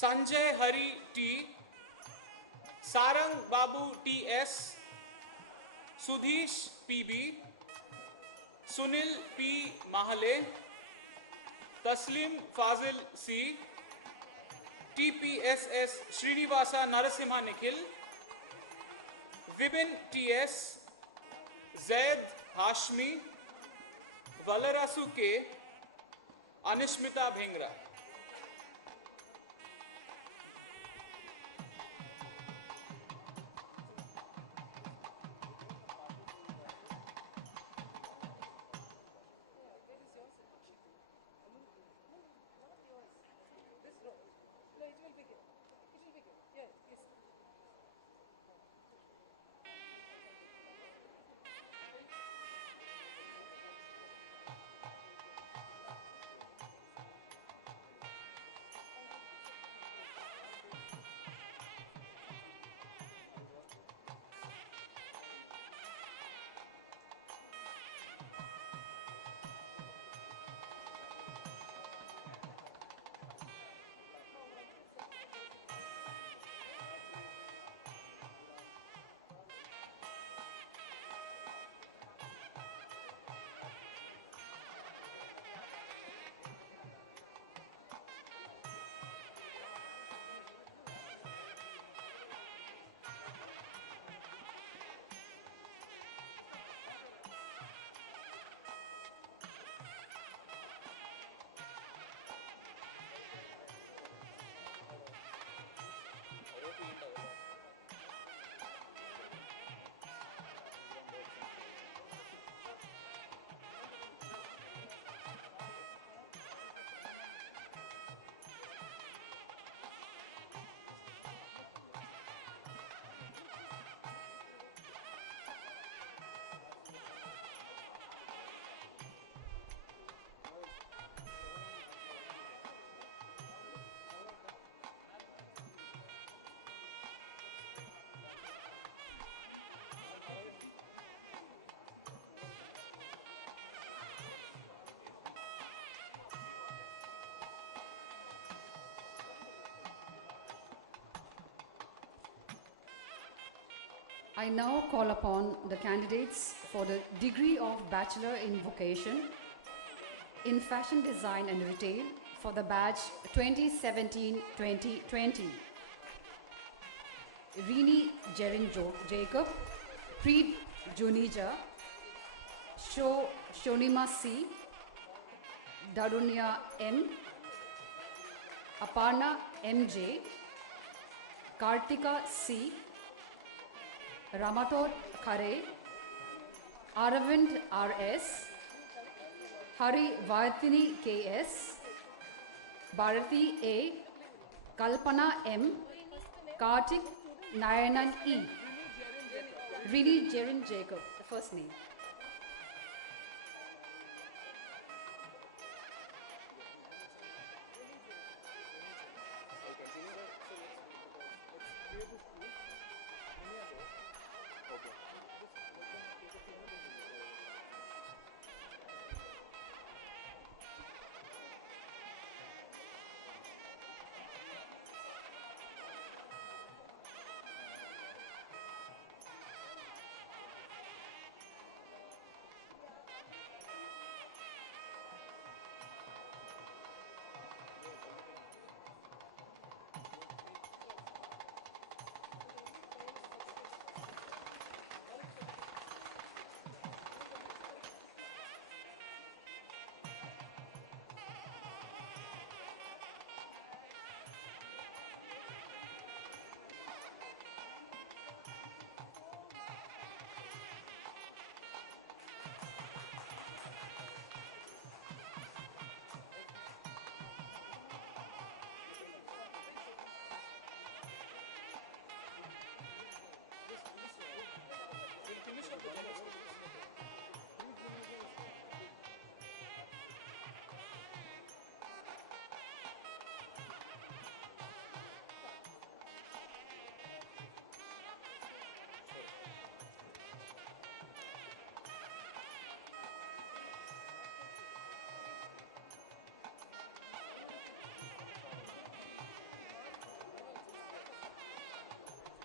Sanjay Hari T, Sarang Babu TS, Sudhish PB, Sunil P Mahale, Taslim Fazil C, TPSS Srinivasa Narasimha Nikhil, Vibin TS, Zaid Hashmi, Valarasu K, Anishmita Bhingra. I now call upon the candidates for the degree of Bachelor in Vocation in Fashion Design and Retail for the batch 2017-2020. Rini Jerin Jacob, Preet Junija, Shonima C, Darunya M, Aparna MJ, Kartika C, Ramatot Khare, Aravind RS, Hari Vaitini KS, Bharati A, Kalpana M, Kartik Nayanan E, Rini Jerin Jacob, the first name.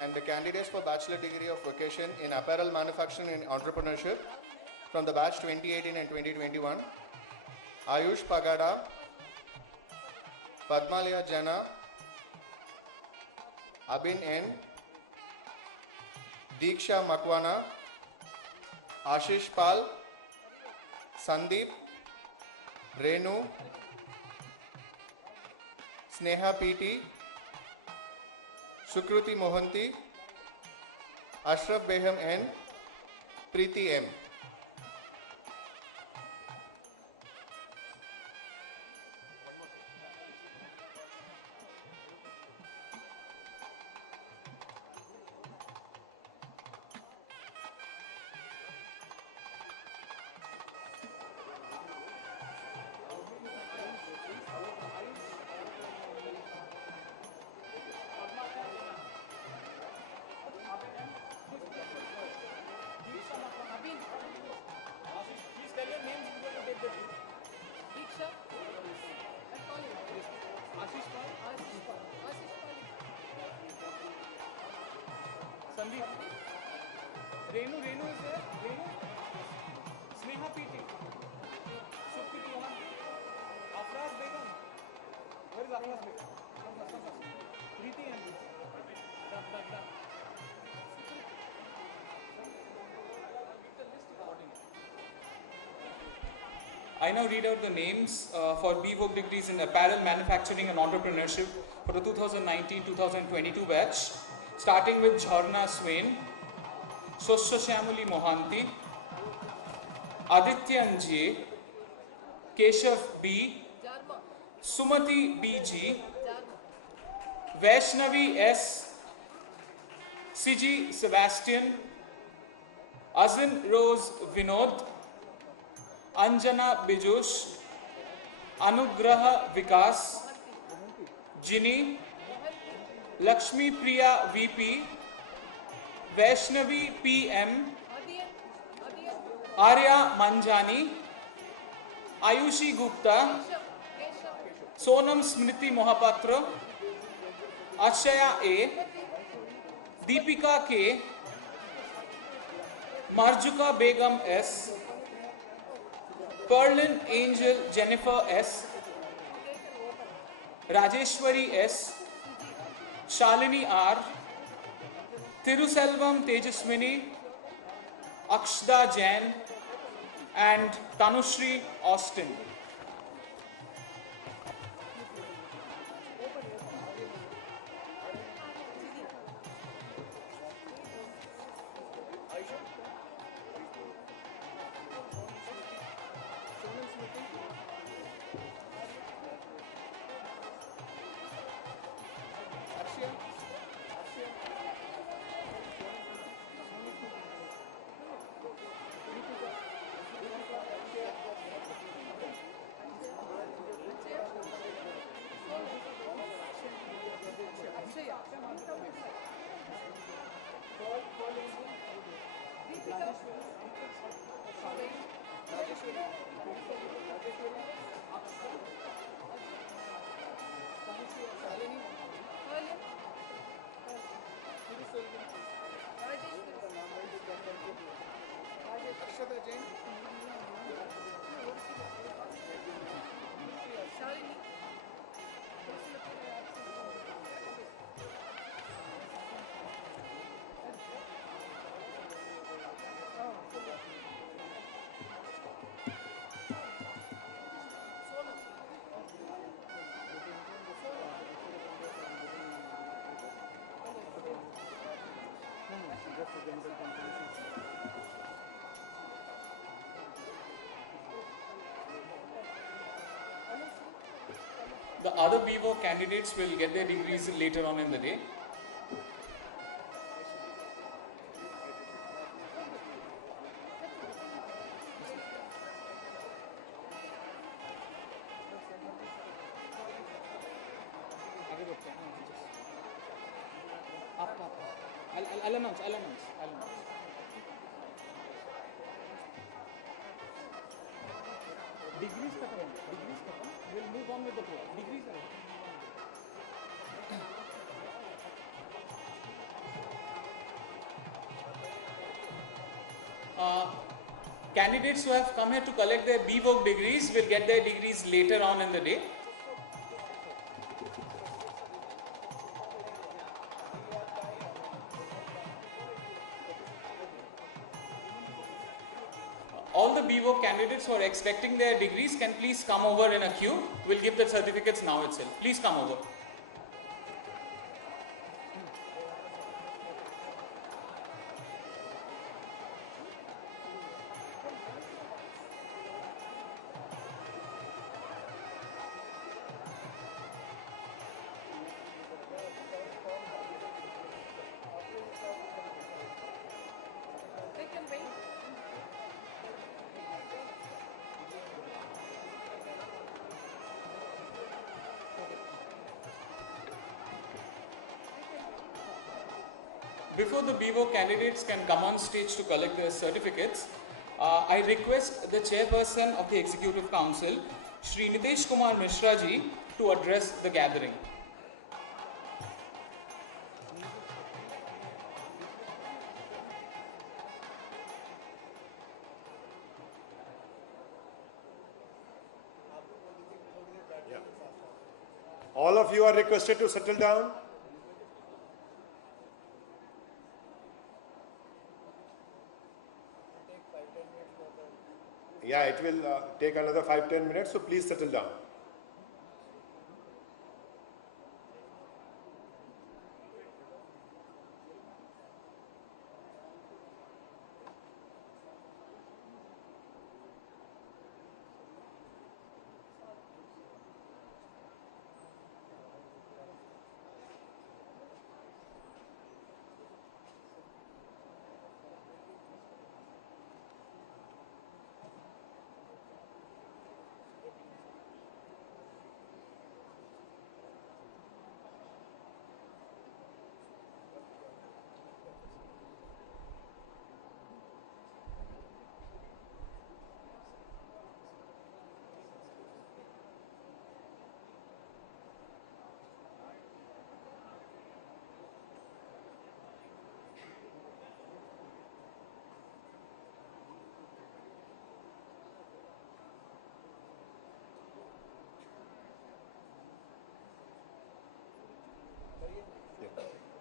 and the candidates for Bachelor Degree of Vocation in Apparel Manufacturing and Entrepreneurship from the batch 2018 and 2021, Ayush Pagada, Padmalaya Jana, Abin N, Deeksha Makwana, Ashish Pal, Sandeep, Renu, Sneha PT, Sukruti Mohanty, Ashraf Beham N, Preeti M. Sandeep. Renu is there. Renu. Sneha PT. Sukriti Mohanty. Afraz Begum. Where is Afraz Begum? Preeti M. I now read out the names for BVOC degrees in Apparel Manufacturing and Entrepreneurship for the 2019-2022 batch, starting with Jharna Swain, Shoshamuli Mohanty, Adityan J, Keshav B, Sumati BG, Vaishnavi S, Siji Sebastian, Azin Rose Vinod, Anjana Bijush, Anugraha Vikas, Ginny, Lakshmi Priya VP, Vaishnavi PM, Arya Manjani, Ayushi Gupta, Sonam Smriti Mohapatra, Ashaya A, Deepika K, Marjuka Begum S, Perlin Angel Jennifer S, Rajeshwari S, Shalini R, Thiruselvam Tejaswini, Akshda Jain, and Tanushri Austin. The other BVOC candidates will get their degrees later on in the day. I'll announce. Degrees khatam. We'll move on with the program. Degrees are Candidates who have come here to collect their BVoc degrees will get their degrees later on in the day. All the BVoc candidates who are expecting their degrees can please come over in a queue. We'll give the certificates now itself. Please come over. Before the BVoc candidates can come on stage to collect their certificates, I request the chairperson of the Executive Council, Shri Nitesh Kumar Mishra ji, to address the gathering. All of you are requested to settle down. Yeah, it will take another 5-10 minutes, so please settle down.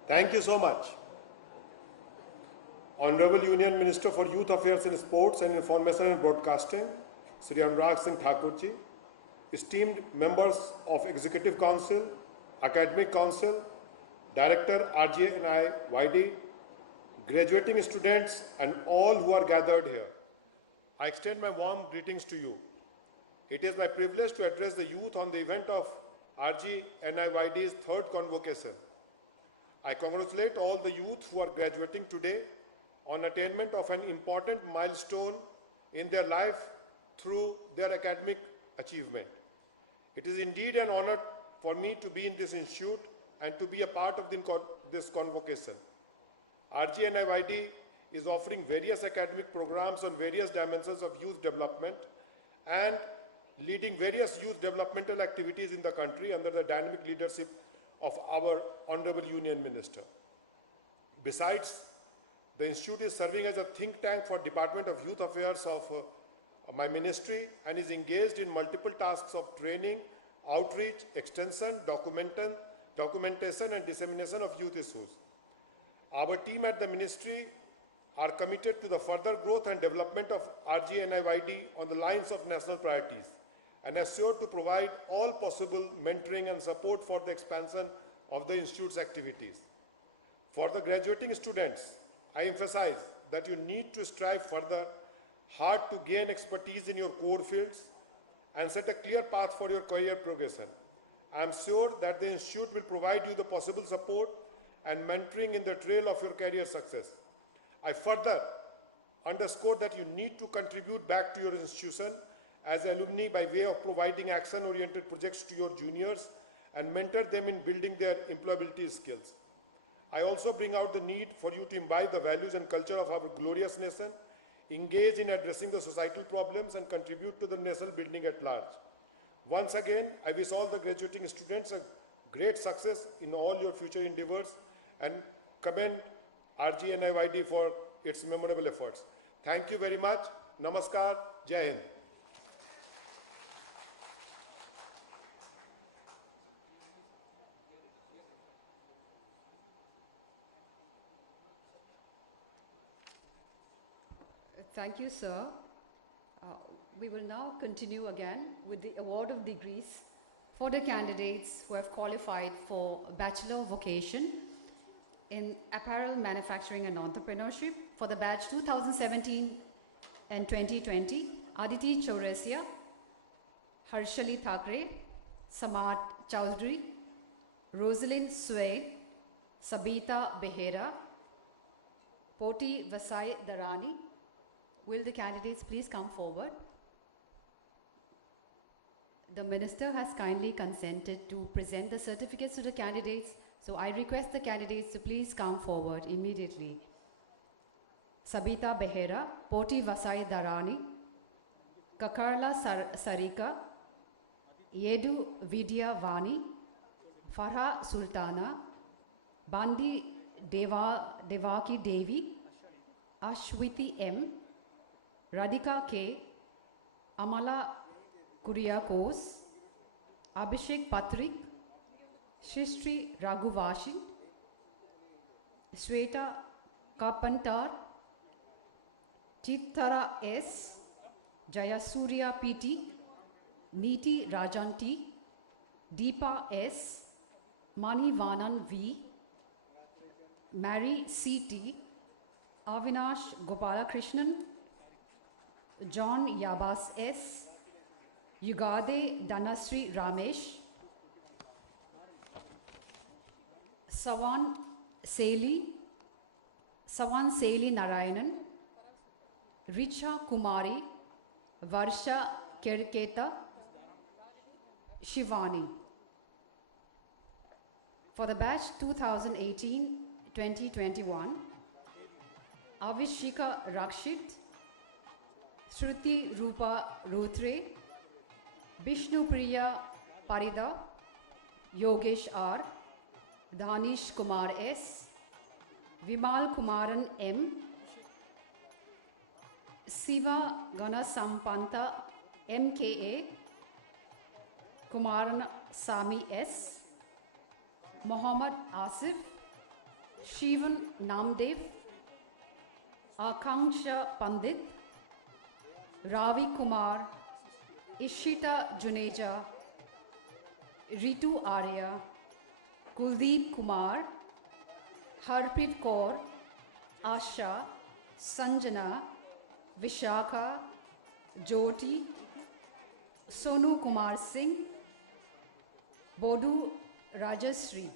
Thank you so much. Honorable Union Minister for Youth Affairs and Sports and Information and Broadcasting, Sri Anurag Singh Thakur ji, esteemed members of Executive Council, Academic Council, Director RGNI YD, graduating students and all who are gathered here, I extend my warm greetings to you. It is my privilege to address the youth on the event of RGNIYD's third convocation. I congratulate all the youth who are graduating today on attainment of an important milestone in their life through their academic achievement. It is indeed an honor for me to be in this institute and to be a part of this convocation. RGNIYD is offering various academic programs on various dimensions of youth development and leading various youth developmental activities in the country under the dynamic leadership of our Honorable Union Minister. Besides, the institute is serving as a think tank for Department of Youth Affairs of my ministry and is engaged in multiple tasks of training, outreach, extension, documentation and dissemination of youth issues. Our team at the ministry are committed to the further growth and development of RGNIYD on the lines of national priorities and assured to provide all possible mentoring and support for the expansion of the institute's activities. For the graduating students, I emphasize that you need to strive further hard to gain expertise in your core fields and set a clear path for your career progression. I am sure that the institute will provide you the possible support and mentoring in the trail of your career success. I further underscore that you need to contribute back to your institution as alumni by way of providing action-oriented projects to your juniors and mentor them in building their employability skills. I also bring out the need for you to imbibe the values and culture of our glorious nation, engage in addressing the societal problems and contribute to the nation building at large. Once again, I wish all the graduating students a great success in all your future endeavors and commend RGNIYD for its memorable efforts. Thank you very much. Namaskar, Jai Hind. Thank you, sir. We will now continue again with the award of degrees for the candidates who have qualified for Bachelor of Vocation in Apparel Manufacturing and Entrepreneurship for the batch 2017 and 2020. Aditi Chaurasia, Harshali Thakre, Samart Chowdhury, Rosalind Sway, Sabita Behera, Poti Vasai Darani. Will the candidates please come forward? The minister has kindly consented to present the certificates to the candidates, so I request the candidates to please come forward immediately. Sabita Behera, Poti Vasai Darani, Kakarla Sarika, Yedu Vidya Vani, Farha Sultana, Bandi Devaki Devi, Ashwiti M, Radhika K, Amala Kuriakos, Abhishek Patrik, Shristri Raghuvashin, Sweta Kapantar, Chitara S, Jayasurya PT, Niti Rajanti, Deepa S, Mani Vanan V, Mary CT, Avinash Gopalakrishnan, John Yabas S, Yugade Dhanasri Ramesh, Sawan Seli Narayanan, Richa Kumari, Varsha Kerketa, Shivani. For the batch 2018-2021, Avishika Rakshit, Shruti Rupa Rutre, Vishnu Priya Parida, Yogesh R, Danish Kumar S, Vimal Kumaran M, Siva Ganasampanta MKA, Kumaran Sami S, Mohammad Asif, Shivan Namdev, Akanksha Pandit, Ravi Kumar, Ishita Juneja, Ritu Arya, Kuldeep Kumar, Harpreet Kaur, Asha, Sanjana, Vishakha, Jyoti, Sonu Kumar Singh, Bodu Rajasri.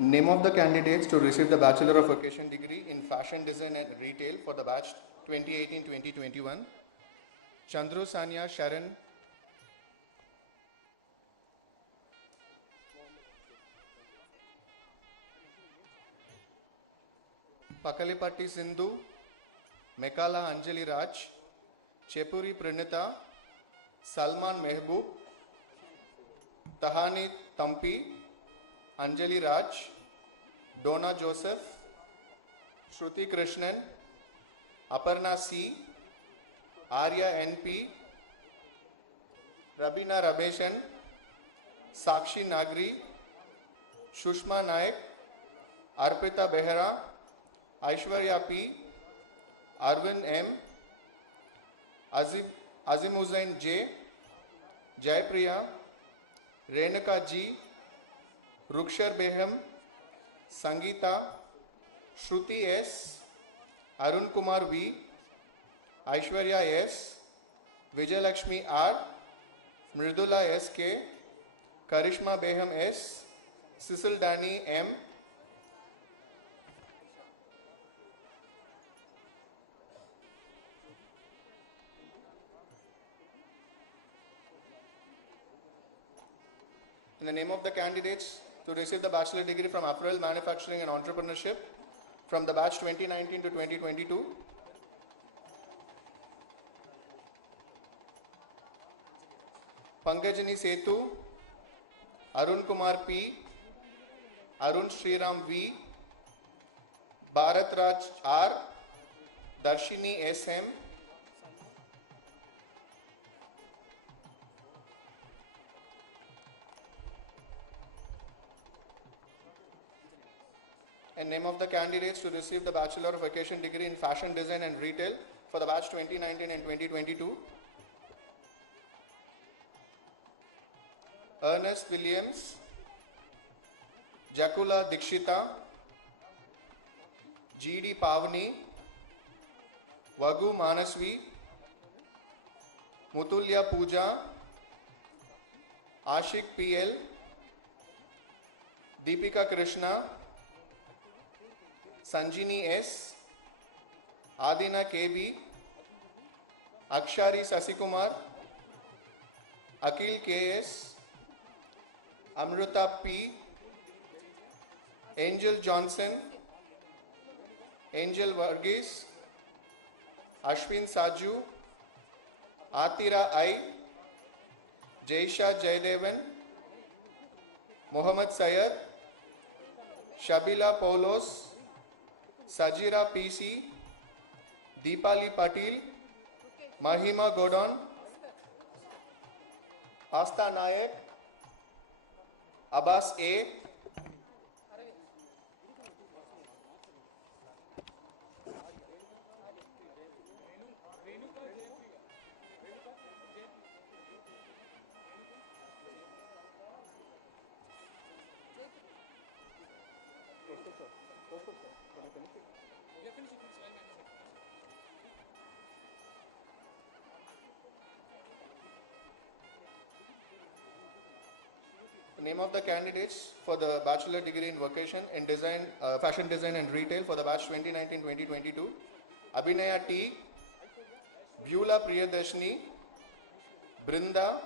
Name of the candidates to receive the Bachelor of Vocation degree in Fashion Design and Retail for the batch 2018-2021. Chandru Sanya Sharan, Pakalipatti Sindhu, Mekala Anjali Raj, Chepuri Pranita, Salman Mehboob, Tahani Tampi, Anjali Raj, Donna Joseph, Shruti Krishnan, Aparna C, Arya NP, Rabina Rabeshan, Sakshi Nagri, Shushma Naik, Arpita Behra, Aishwarya P, Arvind M, Azim Hussain J, Jaipriya, Renuka G, Rukshar Beham, Sangeeta, Shruti S, Arun Kumar V, Aishwarya S, Vijayalakshmi R, Mridula S K, Karishma Beham S, Cecil Dani M, in the name of the candidates to receive the bachelor degree from Apparel Manufacturing and Entrepreneurship from the batch 2019 to 2022. Pankajani Setu, Arun Kumar P, Arun Sriram V, Bharat Raj R, Darshini SM, and name of the candidates to receive the Bachelor of Vocation degree in Fashion Design and Retail for the batch 2019 and 2022. Ernest Williams, Jakula Dikshita, G.D. Pavani, Vagu Manasvi, Mutulya Pooja, Ashik PL, Deepika Krishna, Sanjini S, Adina KB, Akshari Sasikumar, Akil KS, Amruta P, Angel Johnson, Angel Varghese, Ashwin Saju, Atira I, Jaisha Jaydevan, Muhammad Sayed, Shabila Paulos, Sajira PC, Deepali Patil, Mahima Godon, Asta Nayak, Abbas A, the name of the candidates for the bachelor degree in vocation in design, fashion design and retail for the batch 2019-2022. Abhinaya T, Beulah Priyadarshini, Brinda,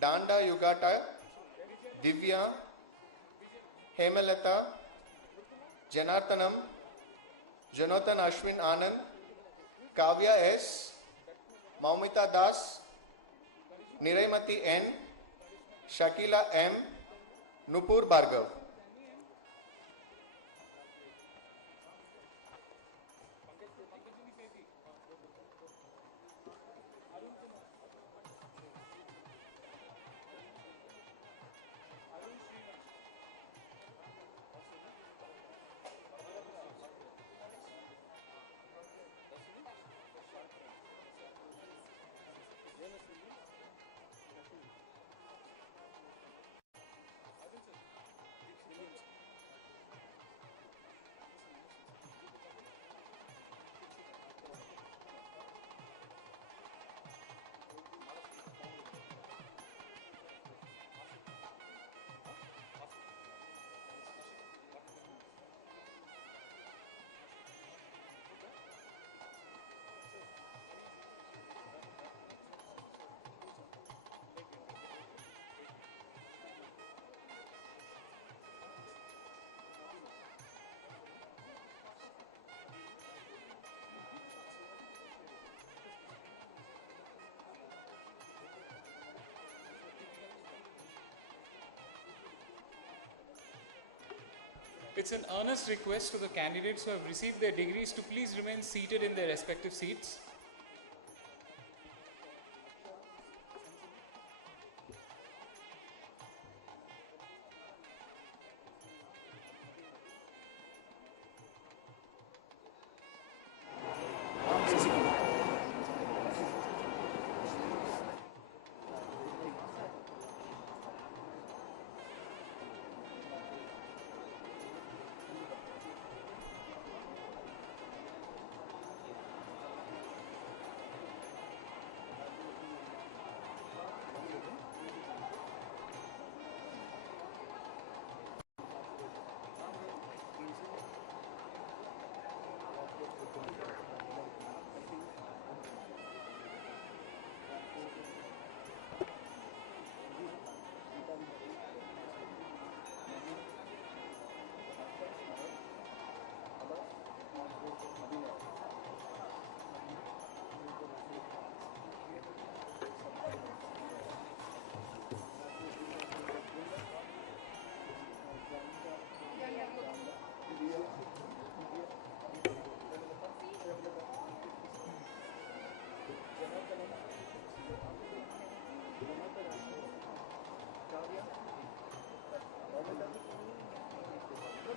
Danda Yugata, Divya, Hemalata, Janarthanam, Jonathan Ashwin Anand, Kavya S, Maumita Das, Niraimati N, Shakila M, Nupur Bhargav. It's an earnest request to the candidates who have received their degrees to please remain seated in their respective seats.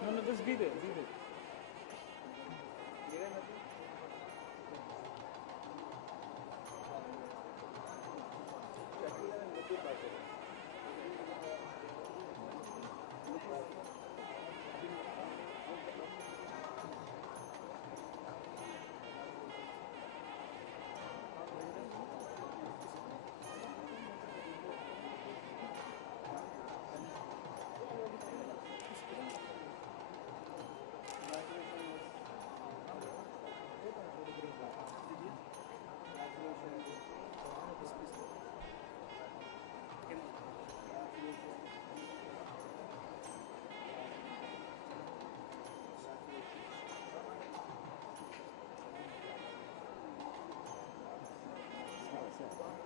No, just be there, be there.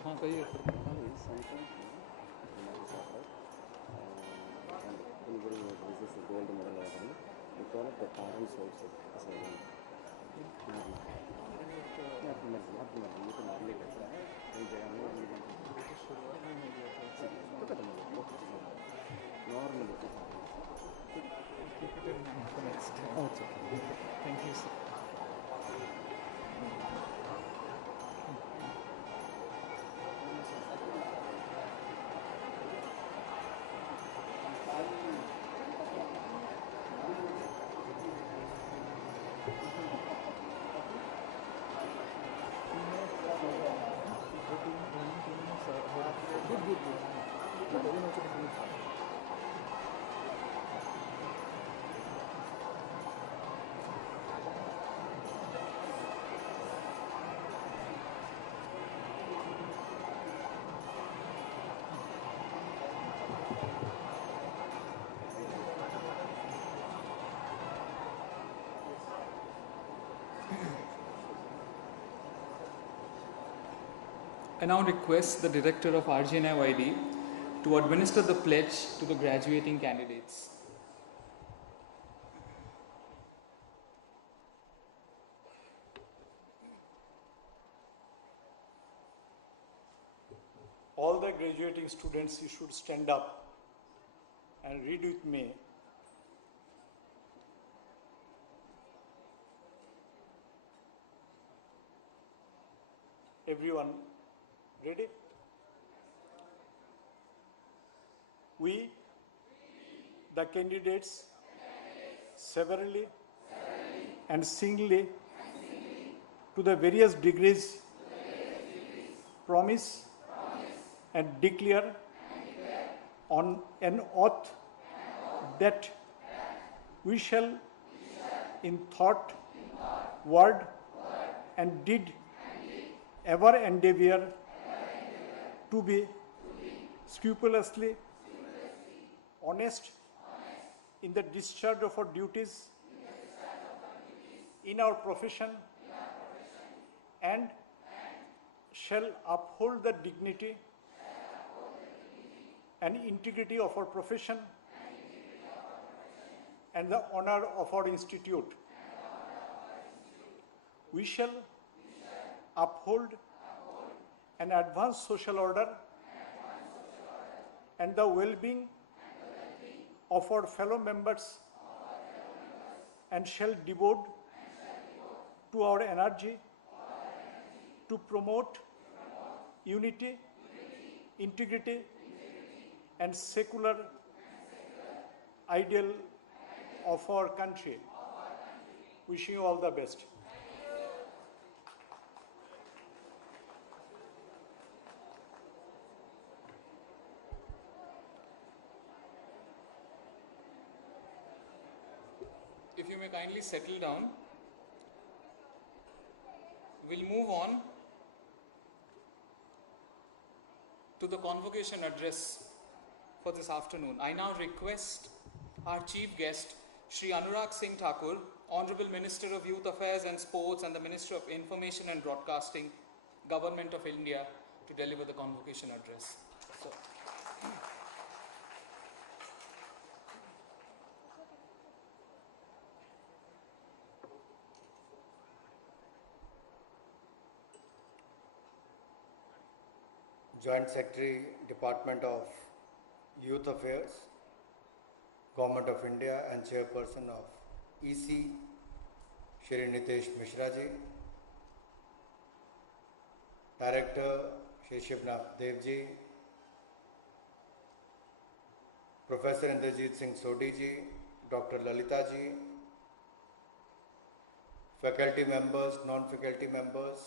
हाँ कहिए Anybody who receives the gold medal or we call it the parents also as a Thank you, sir. I now request the Director of RGNIYD to administer the pledge to the graduating candidates. All the graduating students, you should stand up and read with me. Everyone, ready? We, the candidates, severally and singly, to the various degrees, promise and declare on an oath that we shall in thought, word and deed ever endeavor to be scrupulously honest in the discharge of our duties in our profession and shall uphold the dignity and integrity of our profession and the honor of our institute. We shall uphold and advance social order and the well-being of our fellow members and shall devote to our energy to promote unity, integrity, and secular ideal of our country. Wishing you all the best. If you may kindly settle down, we'll move on to the convocation address for this afternoon. I now request our chief guest, Shri Anurag Singh Thakur, Honorable Minister of Youth Affairs and Sports and the Minister of Information and Broadcasting, Government of India, to deliver the convocation address. So, Joint Secretary, Department of Youth Affairs, Government of India, and Chairperson of EC, Shri Nitesh Mishra ji, Director, Shri Shivnath Dev ji, Professor Indrajit Singh Sodhi ji, Dr. Lalita ji, faculty members, non-faculty members,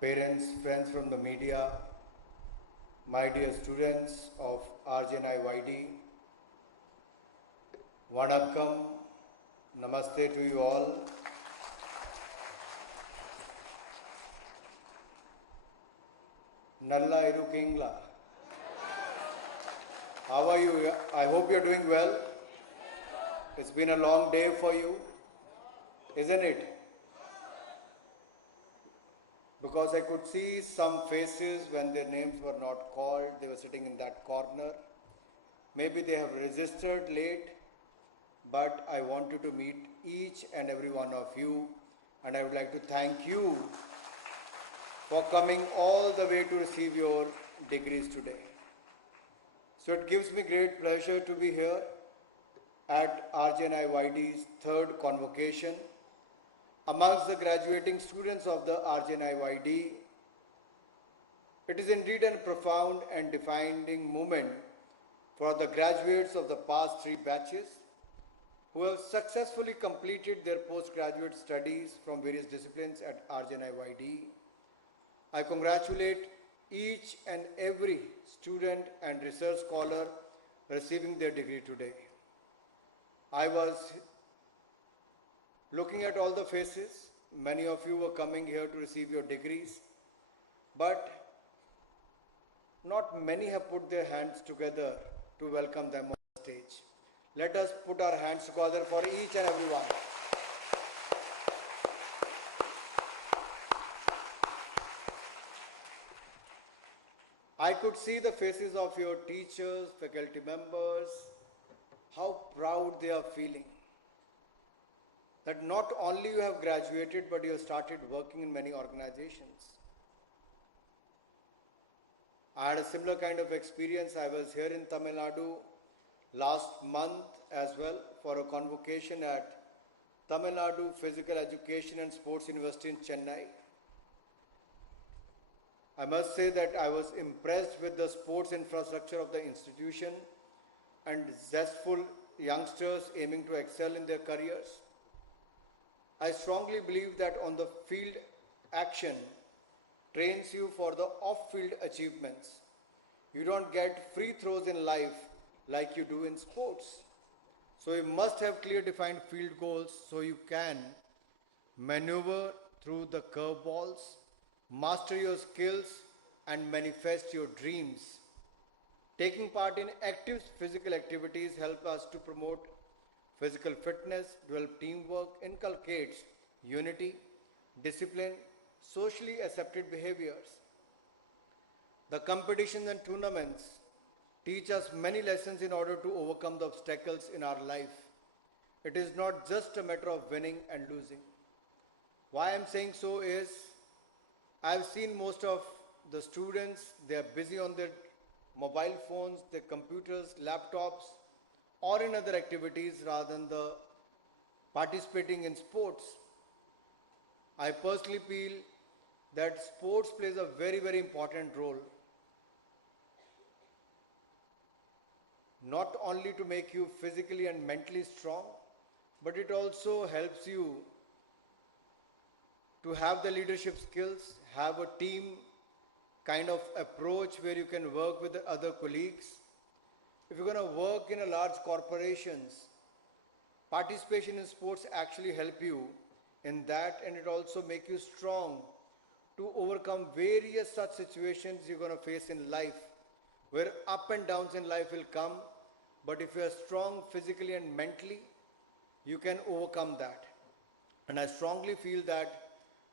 parents, friends from the media, my dear students of RJNIYD, Vanakkam, Namaste to you all. Nalla Iru Kingla. How are you? I hope you're doing well. It's been a long day for you, isn't it? Because I could see some faces when their names were not called, they were sitting in that corner. Maybe they have registered late, but I wanted to meet each and every one of you, and I would like to thank you for coming all the way to receive your degrees today. So it gives me great pleasure to be here at RJNIYD's third convocation. Amongst the graduating students of the RJNIYD, it is indeed a profound and defining moment for the graduates of the past three batches who have successfully completed their postgraduate studies from various disciplines at RJNIYD. I congratulate each and every student and research scholar receiving their degree today. I was looking at all the faces. Many of you were coming here to receive your degrees, but not many have put their hands together to welcome them on the stage. Let us put our hands together for each and every one. I could see the faces of your teachers, faculty members, how proud they are feeling. That not only you have graduated, but you have started working in many organizations. I had a similar kind of experience. I was here in Tamil Nadu last month as well for a convocation at Tamil Nadu Physical Education and Sports University in Chennai. I must say that I was impressed with the sports infrastructure of the institution and zestful youngsters aiming to excel in their careers. I strongly believe that on the field action trains you for the off-field achievements. You don't get free throws in life like you do in sports. So you must have clear defined field goals so you can maneuver through the curveballs, master your skills, and manifest your dreams. Taking part in active physical activities help us to promote physical fitness, develop teamwork, inculcates unity, discipline, socially accepted behaviors. The competitions and tournaments teach us many lessons in order to overcome the obstacles in our life. It is not just a matter of winning and losing. Why I'm saying so is, I've seen most of the students, they are busy on their mobile phones, their computers, laptops, or in other activities rather than the participating in sports. I personally feel that sports plays a very, very important role. Not only to make you physically and mentally strong, but it also helps you to have the leadership skills, have a team kind of approach where you can work with the other colleagues. If you're going to work in a large corporations, participation in sports actually help you in that, and it also make you strong to overcome various such situations you're going to face in life, where up and downs in life will come, but if you are strong physically and mentally, you can overcome that. And I strongly feel that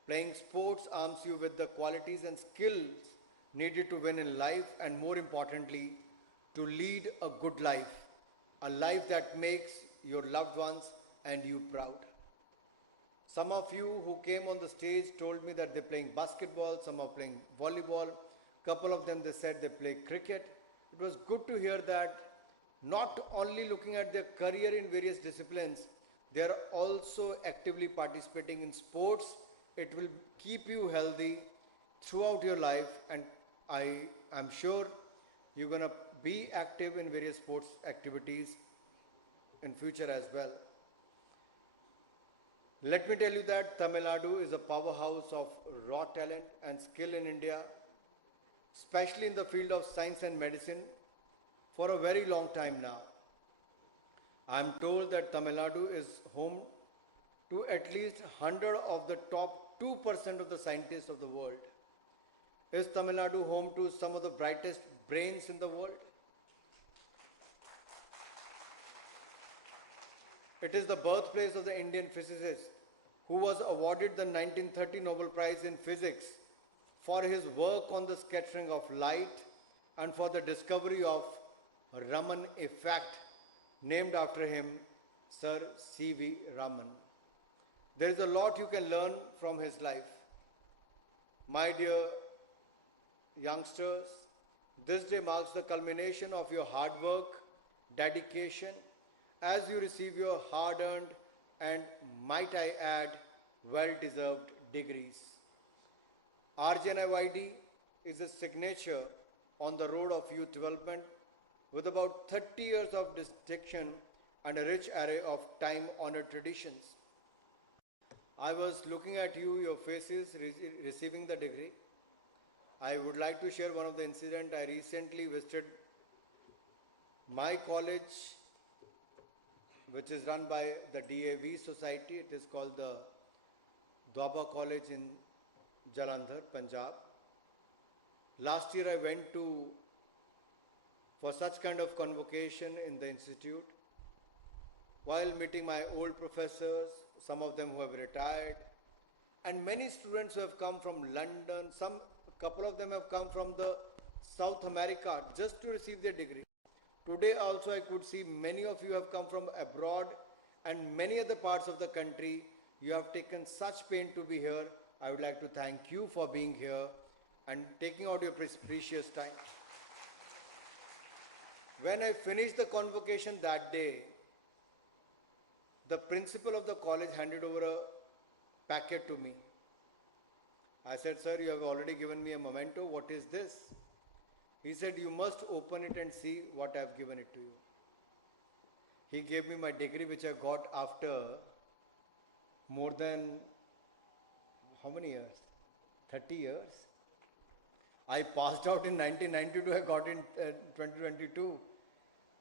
playing sports arms you with the qualities and skills needed to win in life, and more importantly, to lead a good life, a life that makes your loved ones and you proud. Some of you who came on the stage told me that they're playing basketball, some are playing volleyball, couple of them they said they play cricket. It was good to hear that not only looking at their career in various disciplines, they are also actively participating in sports. It will keep you healthy throughout your life, and I am sure you're going to be active in various sports activities in future as well. Let me tell you that Tamil Nadu is a powerhouse of raw talent and skill in India, especially in the field of science and medicine, for a very long time now. I am told that Tamil Nadu is home to at least 100 of the top 2% of the scientists of the world. Is Tamil Nadu home to some of the brightest brains in the world? It is the birthplace of the Indian physicist who was awarded the 1930 Nobel Prize in Physics for his work on the scattering of light and for the discovery of Raman effect, named after him, Sir C.V. Raman. There is a lot you can learn from his life. My dear youngsters, this day marks the culmination of your hard work, dedication, as you receive your hard-earned and, might I add, well-deserved degrees. RJNIYD is a signature on the road of youth development with about 30 years of distinction and a rich array of time-honored traditions. I was looking at you, your faces, receiving the degree. I would like to share one of the incidents. I recently visited my college, which is run by the DAV Society. It is called the Doaba College in Jalandhar, Punjab. Last year I went for such kind of convocation in the institute. While meeting my old professors, some of them who have retired, and many students who have come from London, a couple of them have come from the South America just to receive their degree. Today also I could see many of you have come from abroad and many other parts of the country. You have taken such pain to be here. I would like to thank you for being here and taking out your precious time. When I finished the convocation that day, the principal of the college handed over a packet to me. I said, "Sir, you have already given me a memento. What is this?" He said, "You must open it and see what I have given it to you." He gave me my degree, which I got after more than, how many years? 30 years. I passed out in 1992, I got in 2022.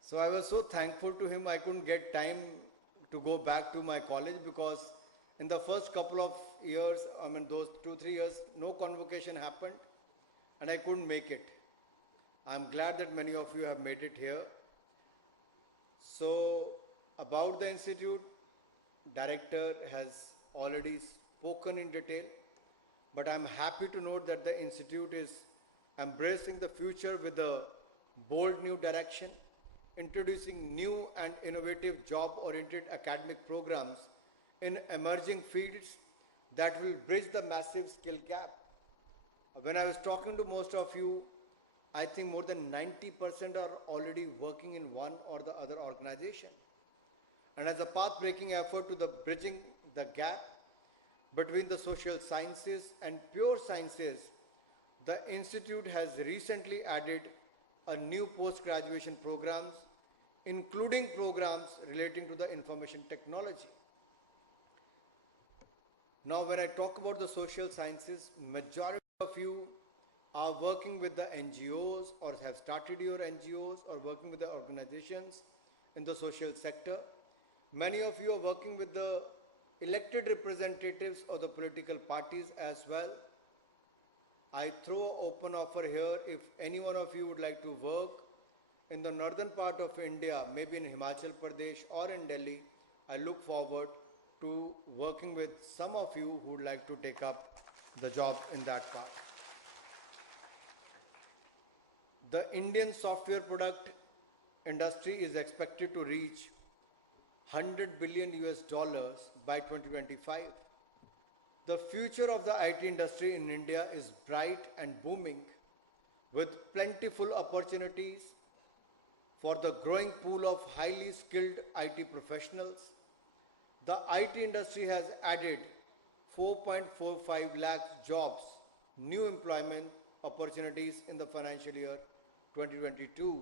So I was so thankful to him. I couldn't get time to go back to my college because in the first couple of years, those 2-3 years, no convocation happened and I couldn't make it. I'm glad that many of you have made it here. So about the institute, director has already spoken in detail, but I'm happy to note that the institute is embracing the future with the bold new direction, introducing new and innovative job-oriented academic programs in emerging fields that will bridge the massive skill gap. When I was talking to most of you, I think more than 90% are already working in one or the other organization. And as a path-breaking effort to the bridging the gap between the social sciences and pure sciences, the institute has recently added a new post-graduation programs, including programs relating to the information technology. Now, when I talk about the social sciences, majority of you are working with the NGOs or have started your NGOs or working with the organizations in the social sector. Many of you are working with the elected representatives of the political parties as well. I throw an open offer here. If any one of you would like to work in the northern part of India, maybe in Himachal Pradesh or in Delhi, I look forward to working with some of you who would like to take up the job in that part. The Indian software product industry is expected to reach $100 billion by 2025. The future of the IT industry in India is bright and booming, with plentiful opportunities for the growing pool of highly skilled IT professionals. The IT industry has added 4.45 lakh jobs, new employment opportunities in the financial year 2022,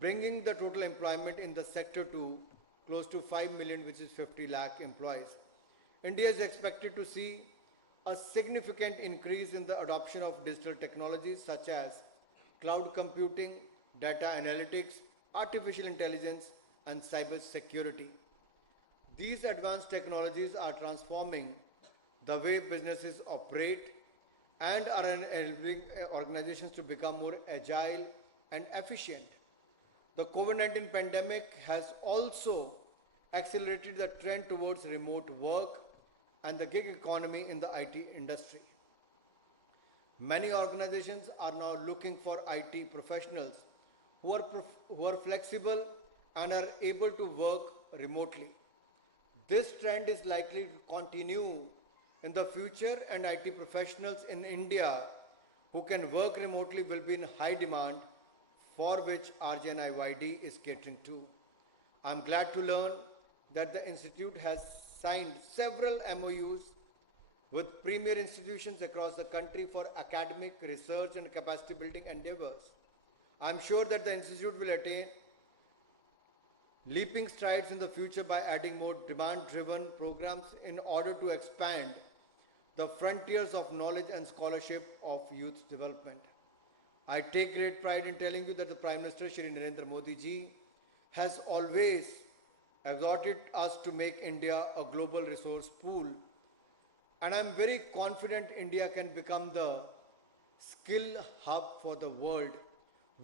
bringing the total employment in the sector to close to 5 million, which is 50 lakh employees. India is expected to see a significant increase in the adoption of digital technologies such as cloud computing, data analytics, artificial intelligence, and cyber security. These advanced technologies are transforming the way businesses operate and are enabling organizations to become more agile and efficient. The COVID-19 pandemic has also accelerated the trend towards remote work and the gig economy in the IT industry. Many organizations are now looking for IT professionals who are flexible and are able to work remotely. This trend is likely to continue in the future, and IT professionals in India who can work remotely will be in high demand, for which RJNIYD is catering to. I'm glad to learn that the Institute has signed several MOUs with premier institutions across the country for academic, research and capacity building endeavors. I'm sure that the Institute will attain leaping strides in the future by adding more demand-driven programs in order to expand the frontiers of knowledge and scholarship of youth development. I take great pride in telling you that the Prime Minister Shri Narendra Modi ji has always exhorted us to make India a global resource pool, and I'm very confident India can become the skill hub for the world.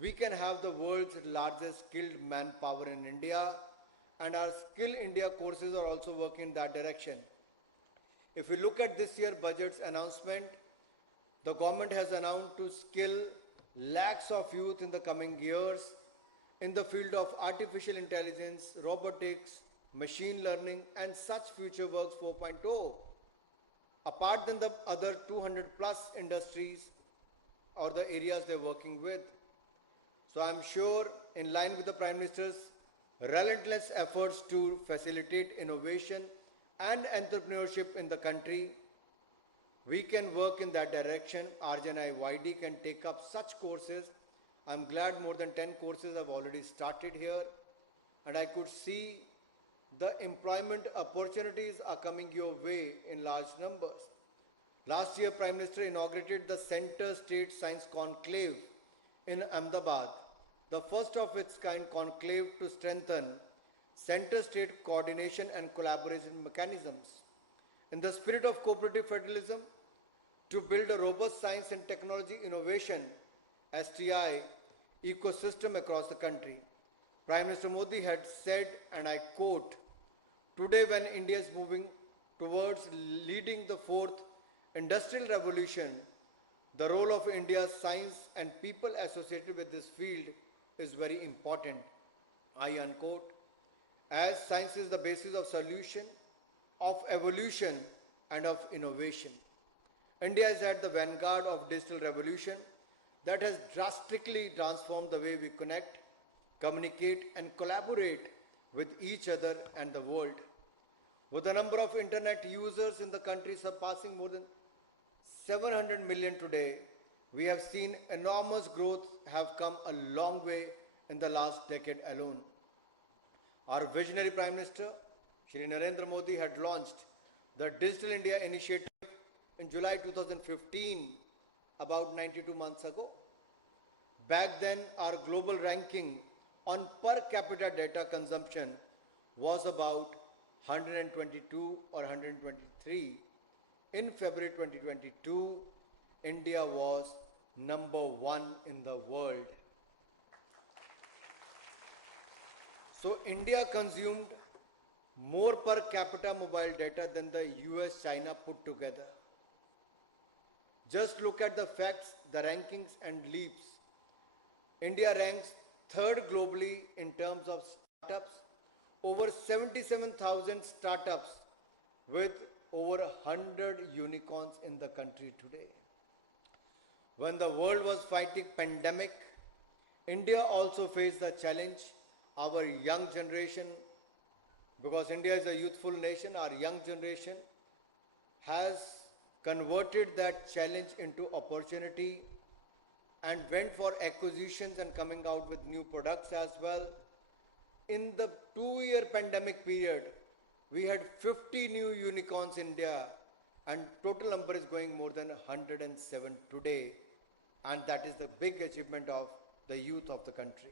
We can have the world's largest skilled manpower in India, and our Skill India courses are also working in that direction. If we look at this year's budget's announcement, the government has announced to skill lakhs of youth in the coming years in the field of artificial intelligence, robotics, machine learning, and such future works 4.0. Apart than the other 200 plus industries or the areas they're working with. So I'm sure, in line with the Prime Minister's relentless efforts to facilitate innovation and entrepreneurship in the country, we can work in that direction. RJNIYD can take up such courses. I'm glad more than 10 courses have already started here, and I could see the employment opportunities are coming your way in large numbers. Last year, Prime Minister inaugurated the Center State Science Conclave in Ahmedabad, the first of its kind conclave to strengthen center-state coordination and collaboration mechanisms. In the spirit of cooperative federalism, to build a robust science and technology innovation STI ecosystem across the country. Prime Minister Modi had said, and I quote, "Today when India is moving towards leading the fourth industrial revolution, the role of India's science and people associated with this field is very important. I unquote, as science is the basis of solution, of evolution, and of innovation. India is at the vanguard of digital revolution that has drastically transformed the way we connect, communicate, and collaborate with each other and the world. With the number of internet users in the country surpassing more than 700 million today, we have seen enormous growth have come a long way in the last decade alone. Our visionary Prime Minister, Shri Narendra Modi, had launched the Digital India Initiative in July 2015, about 92 months ago. Back then, our global ranking on per capita data consumption was about 122 or 123. In February 2022, India was number 1 in the world. So India consumed more per capita mobile data than the US, China put together. Just look at the facts, the rankings and leaps. India ranks third globally in terms of startups, over 77,000 startups with over 100 unicorns in the country today. When the world was fighting pandemic, India also faced the challenge. Our young generation, because India is a youthful nation, our young generation has converted that challenge into opportunity and went for acquisitions and coming out with new products as well. In the 2-year pandemic period, we had 50 new unicorns in India, and total number is going more than 107 today, and that is the big achievement of the youth of the country.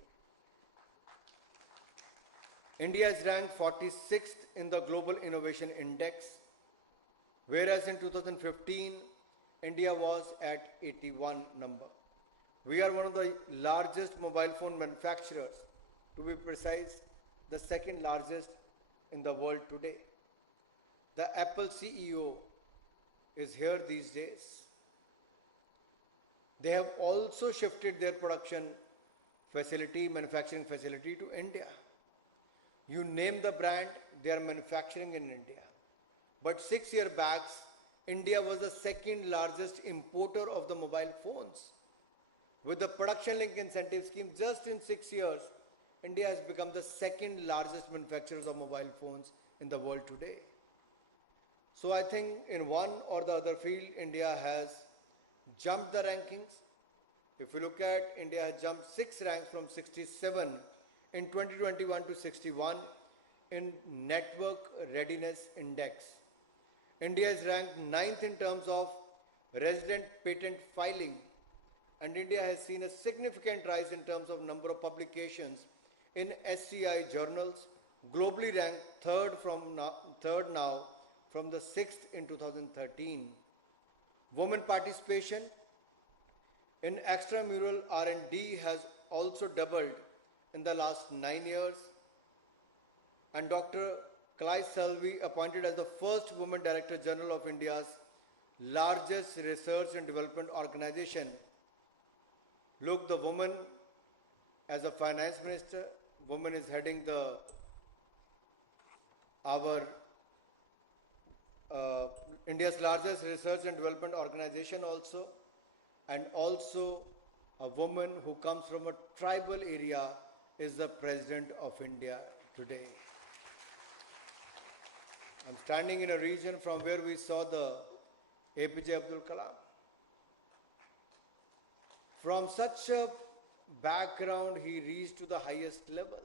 India is ranked 46th in the Global Innovation Index, whereas in 2015, India was at 81 number. We are one of the largest mobile phone manufacturers, to be precise, the second largest in the world today. The Apple CEO is here these days. They have also shifted their production facility, manufacturing facility to India. You name the brand, they are manufacturing in India. But 6 years back, India was the second largest importer of the mobile phones. With the production link incentive scheme, just in 6 years, India has become the second largest manufacturers of mobile phones in the world today. So I think in one or the other field, India has jumped the rankings. If you look at, India has jumped 6 ranks from 67 in 2021 to 61 in Network Readiness Index. India is ranked 9th in terms of resident patent filing, and India has seen a significant rise in terms of number of publications in SCI journals, globally ranked third now from the 6th in 2013. Women participation in extramural R&D has also doubled in the last 9 years, and Dr. Kalai Salvi appointed as the first woman Director General of India's largest research and development organization. Look, the woman as a finance minister, woman is heading our India's largest research and development organization also, and also a woman who comes from a tribal area is the President of India today. I'm standing in a region from where we saw the APJ Abdul Kalam. From such a background, he reached to the highest level.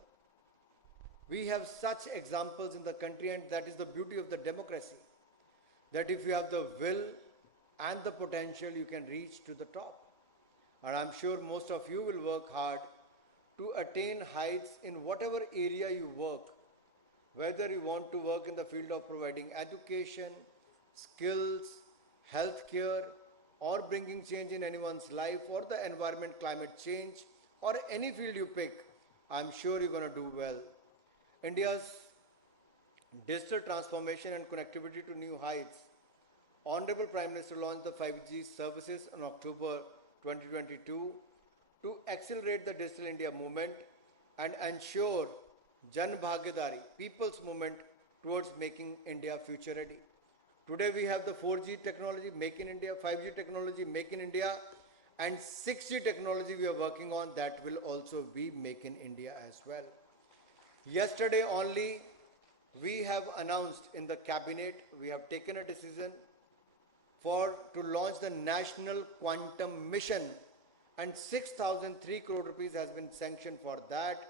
We have such examples in the country, and that is the beauty of the democracy, that if you have the will and the potential, you can reach to the top. And I'm sure most of you will work hard to attain heights in whatever area you work, whether you want to work in the field of providing education, skills, healthcare, or bringing change in anyone's life, or the environment, climate change, or any field you pick, I'm sure you're going to do well. India's digital transformation and connectivity to new heights. Honorable Prime Minister launched the 5G services in October 2022 to accelerate the Digital India movement and ensure Jan Bhagidari, people's movement towards making India future ready. Today we have the 4G technology, Make in India, 5G technology, Make in India, and 6G technology we are working on that will also be Make in India as well. Yesterday only, we have announced in the cabinet, we have taken a decision to launch the National Quantum Mission, and 6,003 crore rupees has been sanctioned for that.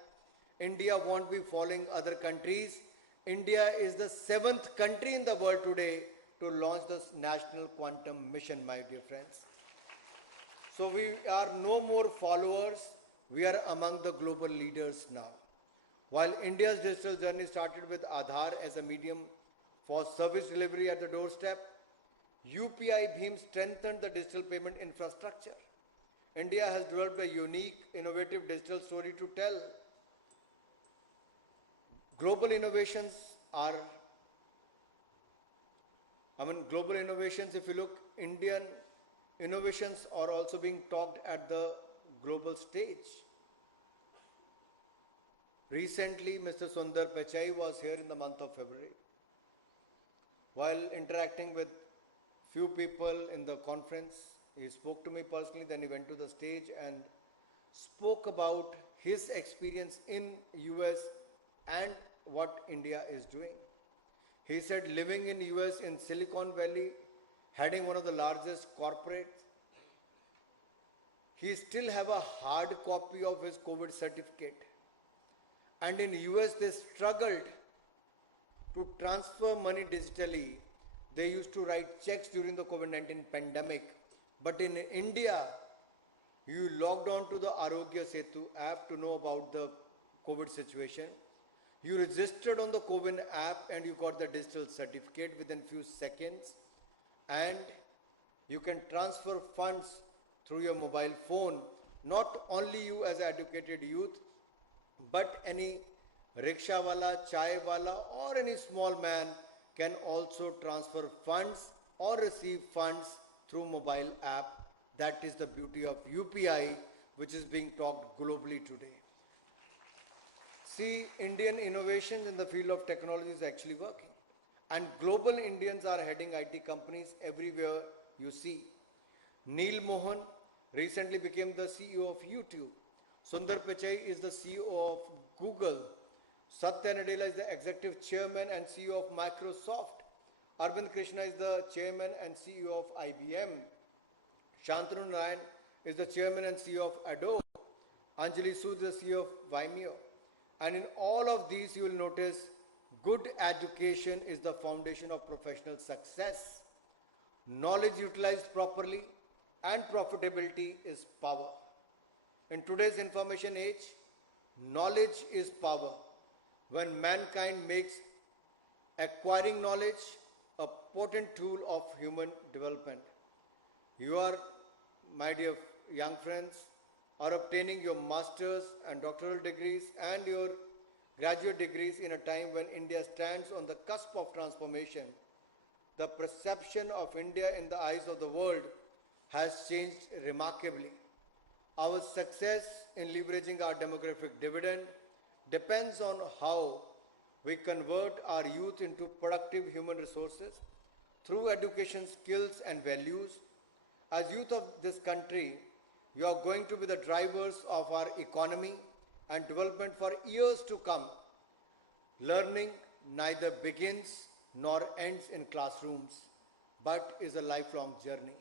India won't be following other countries. India is the 7th country in the world today to launch this National Quantum Mission, my dear friends. So we are no more followers, we are among the global leaders now. While India's digital journey started with Aadhaar as a medium for service delivery at the doorstep, UPI Bhim strengthened the digital payment infrastructure. India has developed a unique, innovative digital story to tell. Global innovations, if you look, Indian innovations are also being talked at the global stage. Recently, Mr. Sundar Pichai was here in the month of February. While interacting with few people in the conference, he spoke to me personally, then he went to the stage and spoke about his experience in US and what India is doing. He said living in US in Silicon Valley, heading one of the largest corporates, he still have a hard copy of his COVID certificate. And in US they struggled to transfer money digitally. They used to write checks during the COVID-19 pandemic. But in India, you logged on to the Arogya Setu app to know about the COVID situation. You registered on the COVID app and you got the digital certificate within few seconds. And you can transfer funds through your mobile phone. Not only you as an educated youth, but any rickshaw wala, chai wala or any small man can also transfer funds or receive funds through mobile app. That is the beauty of UPI, which is being talked globally today. See, Indian innovations in the field of technology is actually working. And global Indians are heading IT companies everywhere you see. Neil Mohan recently became the CEO of YouTube. Sundar Pichai is the CEO of Google. Satya Nadella is the executive chairman and CEO of Microsoft. Arvind Krishna is the chairman and CEO of IBM. Shantanu Narayan is the chairman and CEO of Adobe. Anjali Sood is the CEO of Vimeo. And in all of these, you will notice good education is the foundation of professional success. Knowledge utilized properly and profitability is power. In today's information age, knowledge is power. When mankind makes acquiring knowledge a potent tool of human development. You are, my dear young friends, are obtaining your master's and doctoral degrees and your graduate degrees in a time when India stands on the cusp of transformation. The perception of India in the eyes of the world has changed remarkably. Our success in leveraging our demographic dividend depends on how we convert our youth into productive human resources through education, skills and values. As youth of this country, you are going to be the drivers of our economy and development for years to come. Learning neither begins nor ends in classrooms, but is a lifelong journey.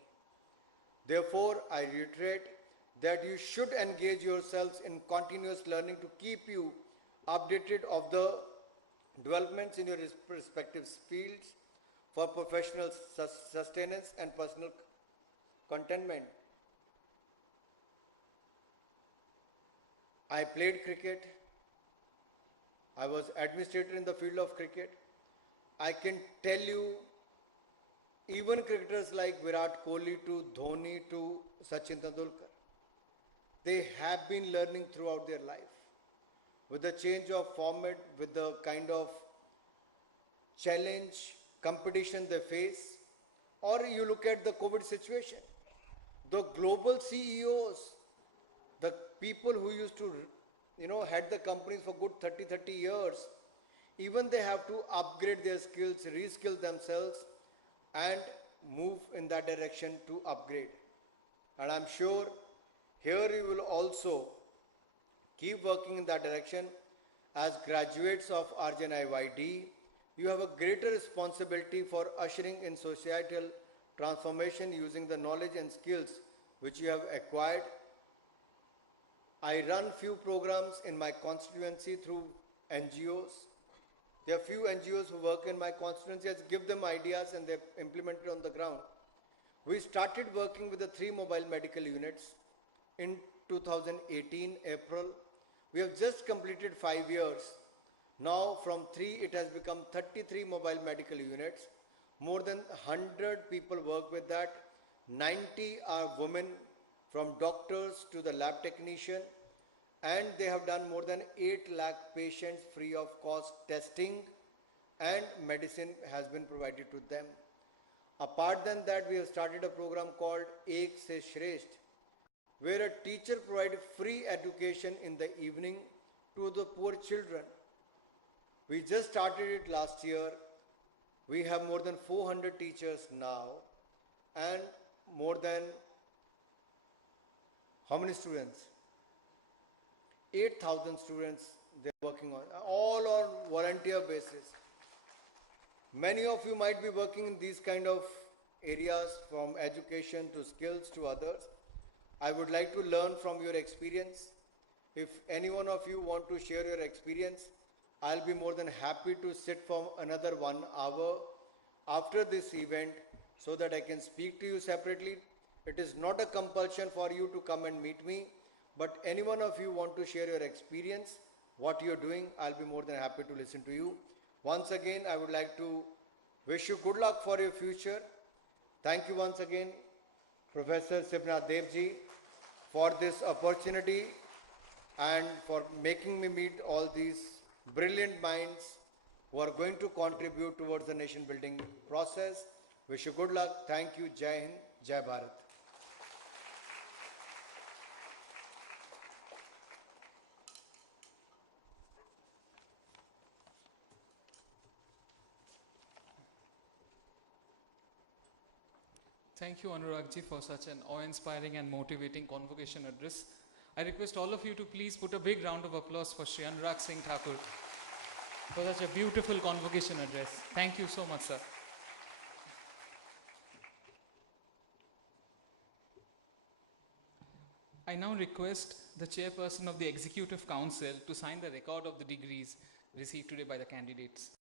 Therefore, I reiterate that you should engage yourselves in continuous learning to keep you updated of the developments in your respective fields for professional sustenance and personal contentment. I played cricket. I was administrator in the field of cricket. I can tell you, even cricketers like Virat Kohli to Dhoni to Sachin Tendulkar, they have been learning throughout their life. With the change of format, with the kind of challenge, competition they face, or you look at the COVID situation, the global CEOs The people who used to, head the companies for good 30 years, even they have to upgrade their skills, reskill themselves, and move in that direction to upgrade. And I'm sure here you will also keep working in that direction. As graduates of RJNIYD, you have a greater responsibility for ushering in societal transformation using the knowledge and skills which you have acquired. I run few programs in my constituency through NGOs. There are few NGOs who work in my constituency. I give them ideas and they implement it on the ground. We started working with the 3 mobile medical units in 2018 April. We have just completed 5 years. Now from 3 it has become 33 mobile medical units. More than 100 people work with that. 90 are women, from doctors to the lab technician, and they have done more than 8 lakh patients free of cost testing, and medicine has been provided to them. Apart than that, we have started a program called Ek Se Shresht, where a teacher provides free education in the evening to the poor children. We just started it last year. We have more than 400 teachers now, and more than how many students? 8,000 students they're working on, all on volunteer basis. Many of you might be working in these kind of areas, from education to skills to others. I would like to learn from your experience. If any one of you want to share your experience, I'll be more than happy to sit for another 1 hour after this event so that I can speak to you separately. It is not a compulsion for you to come and meet me, but any one of you want to share your experience, what you're doing, I'll be more than happy to listen to you. Once again, I would like to wish you good luck for your future. Thank you once again, Professor Sibnath Devji, for this opportunity and for making me meet all these brilliant minds who are going to contribute towards the nation building process. Wish you good luck. Thank you. Jai Hind, Jai Bharat. Thank you, Anuragji, for such an awe-inspiring and motivating convocation address. I request all of you to please put a big round of applause for Shri Anurag Singh Thakur for such a beautiful convocation address. Thank you so much, sir. I now request the chairperson of the Executive Council to sign the record of the degrees received today by the candidates.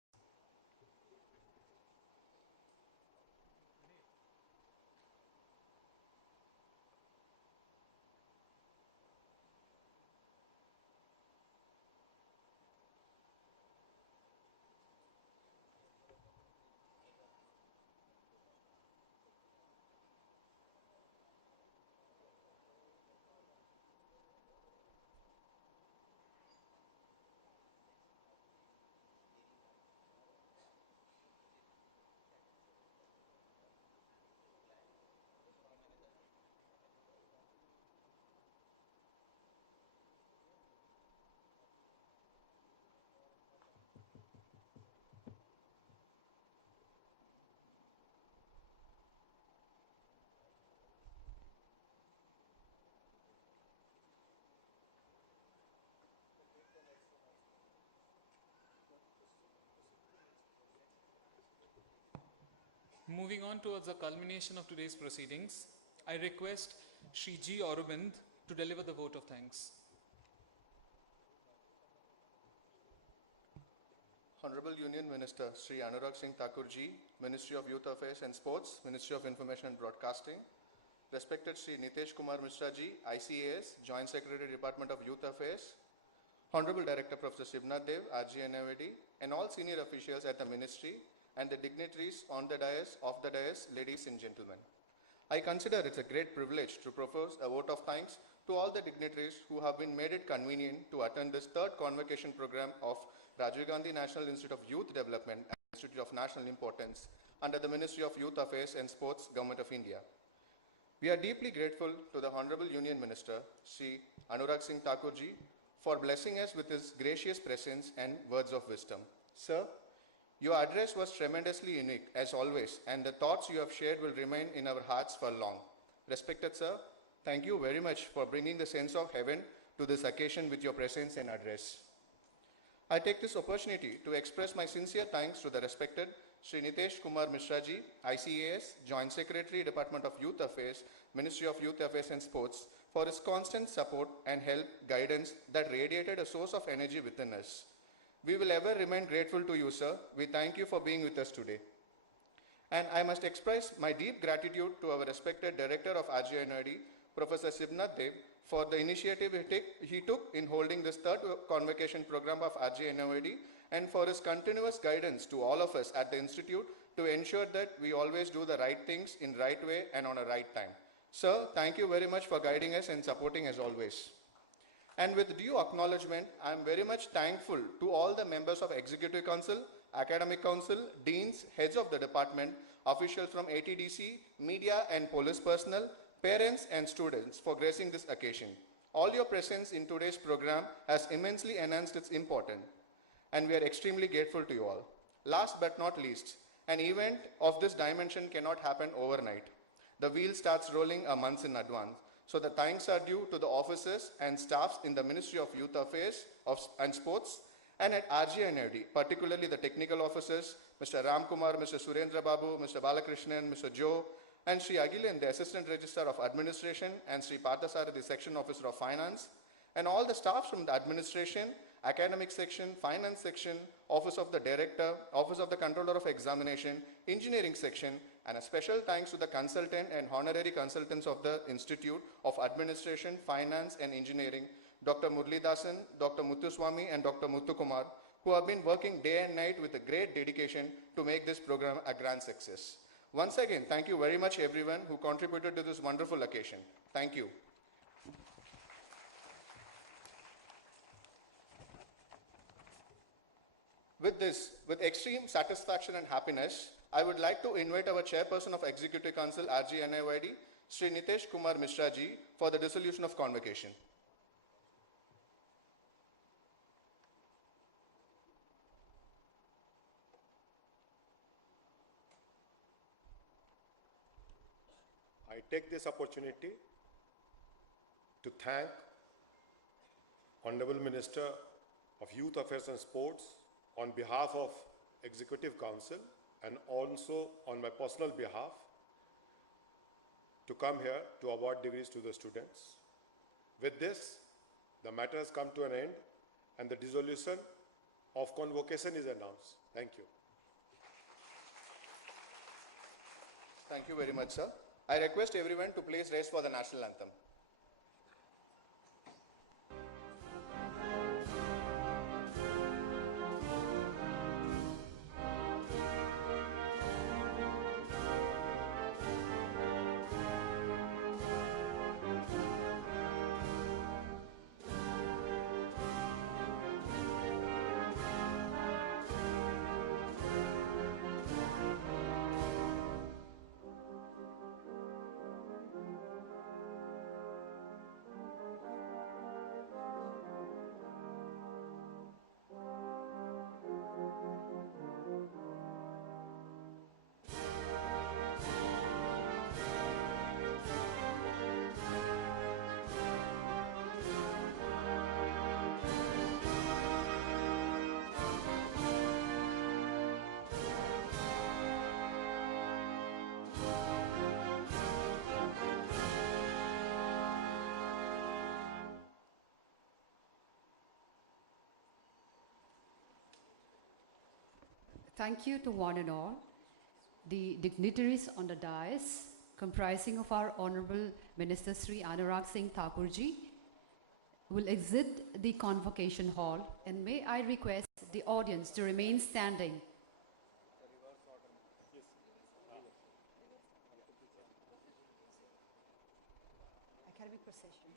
Moving on towards the culmination of today's proceedings, I request Shri G. Aurobind to deliver the vote of thanks. Honorable Union Minister Sri Anurag Singh Thakur ji, Ministry of Youth Affairs and Sports, Ministry of Information and Broadcasting, respected Sri Nitesh Kumar Mishra ji, ICAS, Joint Secretary, Department of Youth Affairs, Honorable Director Professor Sibnath Dev, RGNIYD, and all senior officials at the Ministry, and the dignitaries on the dais, off the dais, ladies and gentlemen. I consider it's a great privilege to propose a vote of thanks to all the dignitaries who have been made it convenient to attend this third convocation program of Rajiv Gandhi National Institute of Youth Development and Institute of National Importance under the Ministry of Youth Affairs and Sports, Government of India. We are deeply grateful to the Honorable Union Minister, Sri Anurag Singh Thakurji, for blessing us with his gracious presence and words of wisdom. Sir, your address was tremendously unique, as always, and the thoughts you have shared will remain in our hearts for long. Respected sir, thank you very much for bringing the sense of heaven to this occasion with your presence and address. I take this opportunity to express my sincere thanks to the respected Sri Nitesh Kumar Mishra ji, ICAS, Joint Secretary, Department of Youth Affairs, Ministry of Youth Affairs and Sports, for his constant support and help, guidance that radiated a source of energy within us. We will ever remain grateful to you, sir. We thank you for being with us today. And I must express my deep gratitude to our respected Director of RGNID, Professor Sibnath Dev, for the initiative he took in holding this third convocation program of RGNID and for his continuous guidance to all of us at the Institute to ensure that we always do the right things in right way and on a right time. Sir, thank you very much for guiding us and supporting as always. And with due acknowledgement, I am very much thankful to all the members of Executive Council, Academic Council, Deans, heads of the department, officials from ATDC, media and police personnel, parents and students for gracing this occasion. All your presence in today's program has immensely enhanced its importance, and we are extremely grateful to you all. Last but not least, an event of this dimension cannot happen overnight. The wheel starts rolling a month in advance. So the thanks are due to the officers and staffs in the Ministry of Youth Affairs and Sports and at RGNID, particularly the technical officers, Mr. Ram Kumar, Mr. Surendra Babu, Mr. Balakrishnan, Mr. Joe, and Sri Agilan, the Assistant Registrar of Administration, and Sri Parthasara, the Section Officer of Finance, and all the staffs from the Administration, Academic Section, Finance Section, Office of the Director, Office of the Controller of Examination, Engineering Section, and a special thanks to the consultant and honorary consultants of the Institute of Administration, Finance and Engineering, Dr. Murlidasan, Dr. Muthuswamy and Dr. Muthukumar, who have been working day and night with a great dedication to make this program a grand success. Once again, thank you very much everyone who contributed to this wonderful occasion. Thank you. With extreme satisfaction and happiness, I would like to invite our Chairperson of Executive Council, RGNID, Sri Nitesh Kumar Mishra ji, for the dissolution of convocation. I take this opportunity to thank Honorable Minister of Youth Affairs and Sports on behalf of Executive Council and also on my personal behalf to come here to award degrees to the students. With this, the matter has come to an end and the dissolution of convocation is announced. Thank you. Thank you very much, sir. I request everyone to please rise for the national anthem. Thank you to one and all. The dignitaries on the dais, comprising of our Honorable Minister Sri Anurag Singh Thakurji, will exit the convocation hall, and may I request the audience to remain standing. Academic procession.